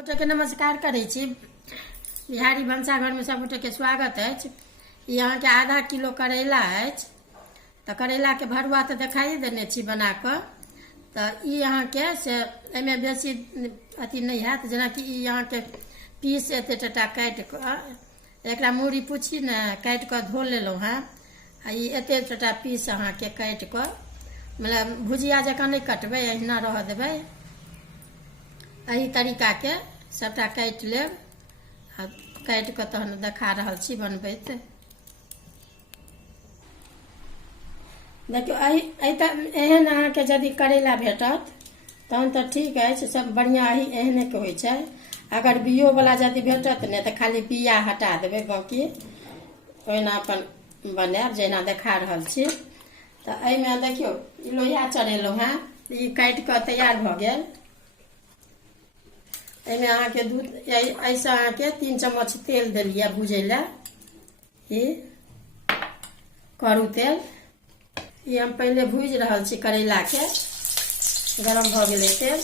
गोटे नमस्कार करै छी। बिहारी भनसाघर में सब गोटे के स्वागत है। यहाँ के आधा किलो करैला है, तो करैला के भरुआ तो दिखाई देने छी बना कर। तो यहाँ के से एमे बेसी अथी नहीं है, जना कि यहाँ के पीस एते टटा काट कर एक मूड़ी पूछी न काट कर धो लेलो है। एते टटा पीस अहाँ के काट कर मतलब भुजिया जका नहीं कटबे, अहिना रह देवे। यही तरीका के सबटा काट लेब, काट के तहन देखा रहल छी बनबैत। देखियो एहन अहाँ के यदि करैला भेटत तहन तो ठीक है, सब बढ़िया ही एहने के होइ छै। अगर बियो वाला यदि भेटत ने तो खाली बिया हटा देवे, बाकी ओहिना अपन बनाएब जेना देखा रहल छी। तो एहिमे देखियो लोहिया चढ़ेलहुँ हैं, ई काट के तैयार भ गेल। एमे अहाँ के दूध ऐसा अहाँ के 3 चम्मच तेल दिलिए भूजे ला, ये करू तेल। ये हम पहले भूज रहल छी करैला के, गरम भ गेलै तेल।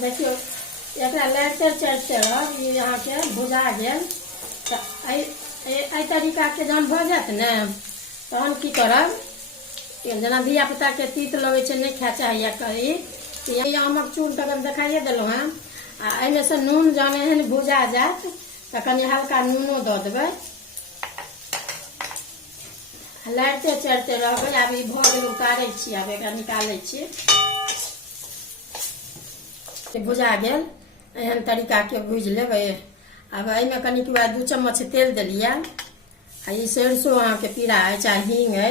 देखियो एकरा लैरते चढ़ते रहब, ये अहाँ के भुजा गेल। तो एहि तरीका के जहन भ जात ने तहन की करब, जना धिया पुता के तीत लगे छै नहीं खाए चाहिए करी, ये आमक चूर तक देखाइए देलहुँ हैं। आ एहिमे से नून जहन एहन भुजा जात तो कनी हल्का नूनो दऽ देबै, लारिते चढ़ते रहबै। आब ई भ गेल, उतारै छी, आब एकरा निकालै छी। भुजा गेल, एहन तरीका के भूज लेबै। अब एहिमे कनी 2 चम्मच तेल दिलिए। आ ई सरसों अहाँ के पीरा है चाहे हींग है,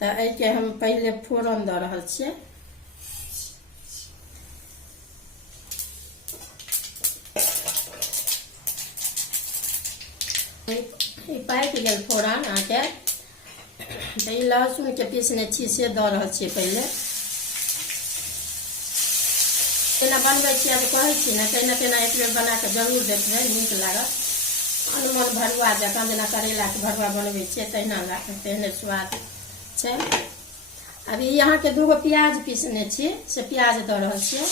तो एहि के हम पहले फोरन दऽ रहल छियै। ई पाकि गेल फोरन अहाँ के। तो ई लहसुन के पीसने छी से दऽ रहल छियै पहले। तेना बनबै छियै तऽ कहै छी ने, तेना तेना एक बेर बना के जरूर देखबै, नीक लागत। अनमन भरुआ जकाँ जेना करैला के भरुआ बनबै छियै तहिना लागत, तेहने स्वाद छै। अभी यहाँ के 2 प्याज पीसने छी, से प्याज दऽ रहल छियै।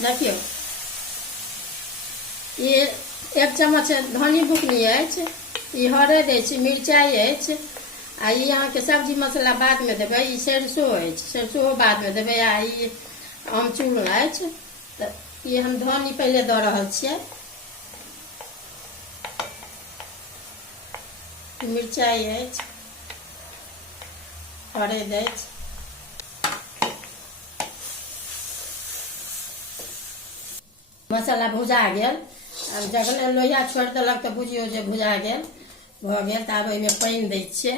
देखियो ये 1 चम्मच धनी बुकनी अछि, ई हरैद अछि, मिरचाई अछि। आ ई यहाँ के सब्जी मसाला बाद में देवे। ई सरसों अछि, सरसों बाद में देवे। आ ई आमचूर अछि, तो ये हम धनी पहले दऽ रहल छियै। मिरचाई अछि, हरैद अछि, मसाला भुजा गेल। अब जखन लोहिया छोड़ि देलक तो बुझियो जे भुजा गेल भ गेल। तो आब एहिमे पानि दै छियै।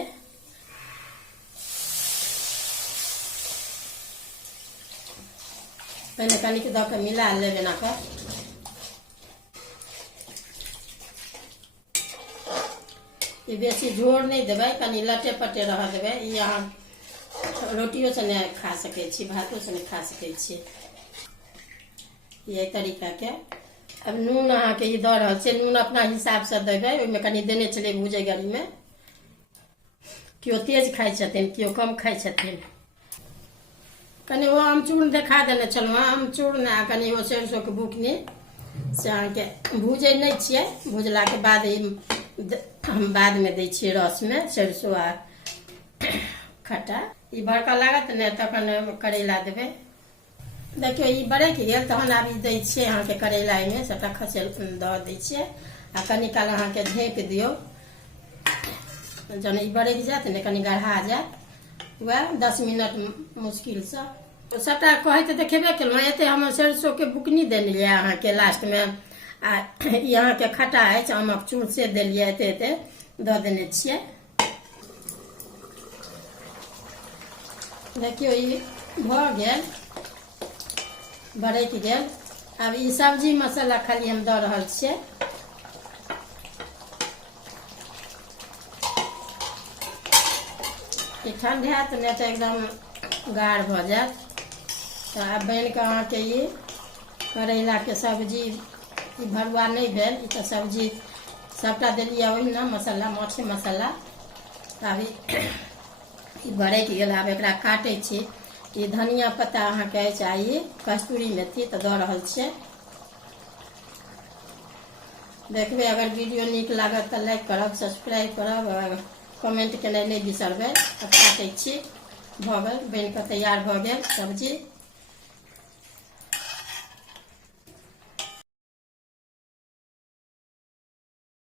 पहले कनिक दऽ के मिला लेब एना कऽ। ये बेसी झोर नहीं देबै, कनी लटे पटे रह देबै। ये अहाँ रोटियों से नहीं खा सकै छी, भातो से नहीं खा सकै छी। ये तरीका के। अब नून अहाँ के ई दऽ रहल छियै, नून अपना हिसाब से देबै। ओहिमे कनी देने छलियै भूजे गरी में। केओ तेज खाइ छथिन, केओ कम खाइ छथिन। कनी वो आमचूर देखा देने छलहुँ, आमचूर ने कनी वो सरसों के बुकनी से अहाँ के भूजे नहीं छियै। भूजला के बाद हम बाद में दै छियै रस में सरसों आ खट्टा। ई बड़का लागत ने तखन करैला देबै। देखियो ई बरकि गेल, तहन आब ई दै छियै अहाँ के करैला में सबटा खसेल दऽ दै छियै। आ कनी काल अहाँ के झाँपि दियौ, जहन ई बरकि जायत ने कनी गढ़ा जायत, वह 10 मिनट मुश्किल से। सबटा कहैत देखेबे केलहुँ। एते हम सरसों के बुकनी देलियै अहाँ के लास्ट में। आ यहाँ के खट्टा अछि, आमक चूर से देलियै, एते एते दऽ देने छियै। देखियो ई भ गेल, बरकि गेल। अब ई सब्जी मसाला खाली हम दऽ रहल छियै। ई ठंडायत ने तो एकदम गाढ़ भ जायत। तो आब बनि के अहाँ के ई करैला के सब्जी ई भरुआ नहीं भेल, ई तो सब्जी सबटा देलिए ओहिना मसाला, माछे मसाला। अभी ई भरैक गेल, आब एकरा काटै छी। ई धनिया पत्ता अहाँके अछि, आ ई कस्तूरी मेथी तऽ दऽ रहल छियै। देखबै, अगर वीडियो नीक लागत तऽ लाइक करब, सब्सक्राइब करब, और कमेंट केनाइ नहीं बिसरबै। अब काटै छी, भऽ गेल, बनि कऽ तैयार भऽ गेल सब्जी।